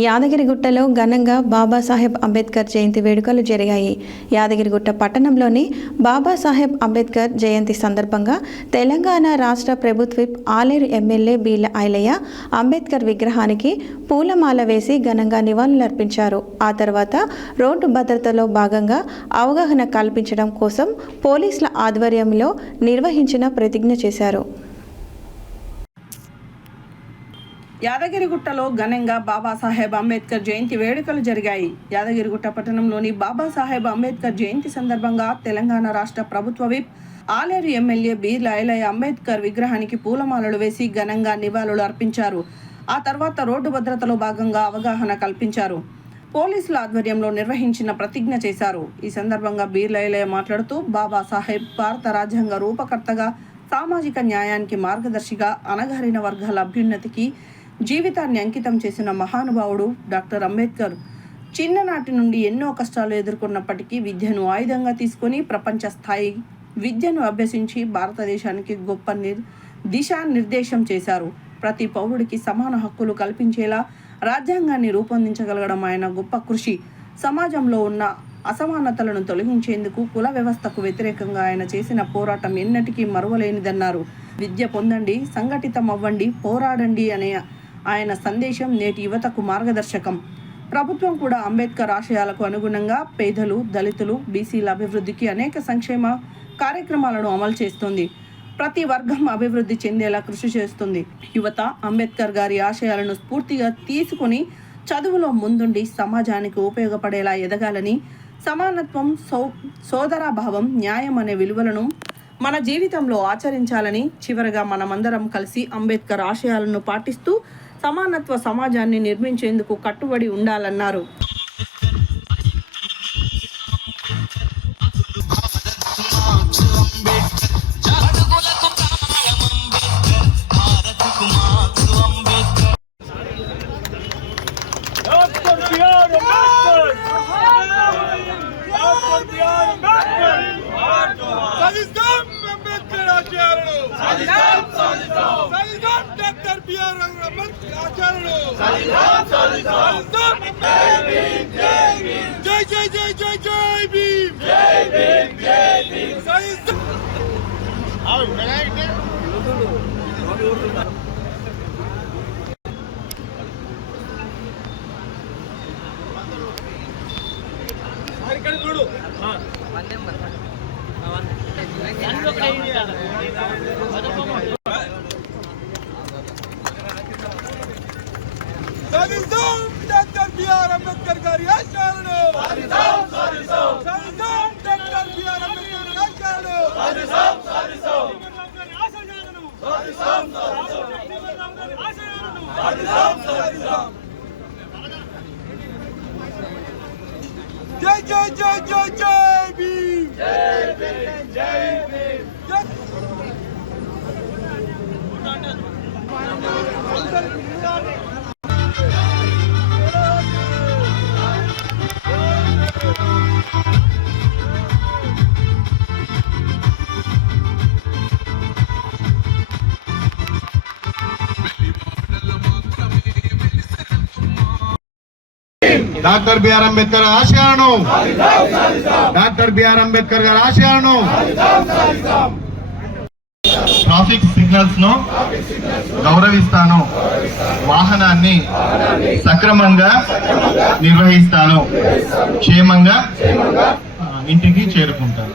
యాదగిరిగుట్టలో ఘనంగా బాబాసాహెబ్ అంబేద్కర్ జయంతి వేడుకలు జరిగాయి. యాదగిరిగుట్ట పట్టణంలోని బాబాసాహెబ్ అంబేద్కర్ జయంతి సందర్భంగా తెలంగాణ రాష్ట్ర ప్రభుత్వ విప్ ఆలేరు ఎమ్మెల్యే బీర్ల ఐలయ్య అంబేద్కర్ విగ్రహానికి పూలమాల వేసి ఘనంగా నివాళులర్పించారు. ఆ తర్వాత రోడ్డు భద్రతలో భాగంగా అవగాహన కల్పించడం కోసం పోలీసుల ఆధ్వర్యంలో నిర్వహించిన ప్రతిజ్ఞ చేశారు. యాదగిరిగుట్టలో ఘనంగా బాబాసాహెబ్ అంబేద్కర్ జయంతి వేడుకలు జరిగాయి. యాదగిరిగుట్ట పట్టణంలోని బాబాసాహెబ్ అంబేద్కర్ జయంతి సందర్భంగా తెలంగాణ రాష్ట్ర ప్రభుత్వ విప్ ఆలేరు ఎమ్మెల్యే బీర్ల ఐలయ్య అంబేద్కర్ విగ్రహానికి పూలమాలలు వేసి ఘనంగా నివాళులు అర్పించారు. ఆ తర్వాత రోడ్డు భద్రతలో భాగంగా అవగాహన కల్పించారు. పోలీసుల ఆధ్వర్యంలో నిర్వహించిన ప్రతిజ్ఞ చేశారు. ఈ సందర్భంగా బీర్ల ఐలయ్య మాట్లాడుతూ బాబాసాహెబ్ భారత రాజ్యాంగ రూపకర్తగా, సామాజిక న్యాయానికి మార్గదర్శిగా, అణగారిన వర్గాల అభ్యున్నతికి జీవితాన్ని అంకితం చేసిన మహానుభావుడు డాక్టర్ అంబేద్కర్. చిన్ననాటి నుండి ఎన్నో కష్టాలు ఎదుర్కొన్నప్పటికీ విద్యను ఆయుధంగా తీసుకొని ప్రపంచ స్థాయి విద్యను అభ్యసించి భారతదేశానికి గొప్ప దిశానిర్దేశం చేశారు. ప్రతి పౌరుడికి సమాన హక్కులు కల్పించేలా రాజ్యాంగాన్ని రూపొందించగలగడం ఆయన గొప్ప కృషి. సమాజంలో ఉన్న అసమానతలను తొలగించేందుకు కుల వ్యవస్థకు వ్యతిరేకంగా ఆయన చేసిన పోరాటం ఎన్నటికీ మరువలేనిదన్నారు. విద్య పొందండి, సంఘటితం అవ్వండి, పోరాడండి అనే ఆయన సందేశం నేటి యువతకు మార్గదర్శకం. ప్రభుత్వం కూడా అంబేద్కర్ ఆశయాలకు అనుగుణంగా పేదలు, దళితులు, బీసీల అభివృద్ధికి అనేక సంక్షేమ కార్యక్రమాలను అమలు చేస్తుంది. ప్రతి వర్గం అభివృద్ధి చెందేలా కృషి చేస్తుంది. యువత అంబేద్కర్ గారి ఆశయాలను స్ఫూర్తిగా తీసుకుని చదువులో ముందుండి సమాజానికి ఉపయోగపడేలా ఎదగాలని, సమానత్వం, సోదరాభావం, న్యాయం అనే విలువలను మన జీవితంలో ఆచరించాలని, చివరగా మనమందరం కలిసి అంబేద్కర్ ఆశయాలను పాటిస్తూ సమానత్వ సమాజాన్ని నిర్మించేందుకు కట్టుబడి ఉండాలన్నారు. జై జై జై జై జై భీమ్, జై భీమ్, జై భీమ్. ఇక్కడ చూడు సాధిద్దాం డాక్టర్ బిఆర్ అంబేద్కర్ గారి ఆశయాలను, సాధిద్దాం డాక్టర్ బిఆర్ అంబేద్కర్ గారి ఆశయాలను, జై జై జై జై జై భీమ్, జై భీమ్, జై భీమ్. డాక్టర్ బిఆర్ అంబేద్కర్ ఆశయాలను, డాక్టర్ బిఆర్ అంబేద్కర్ గారి ఆశయాలను. ట్రాఫిక్ సిగ్నల్స్ ను గౌరవిస్తాను, వాహనాన్ని సక్రమంగా నిర్వహిస్తాను, క్షేమంగా ఇంటికి చేరుకుంటాను.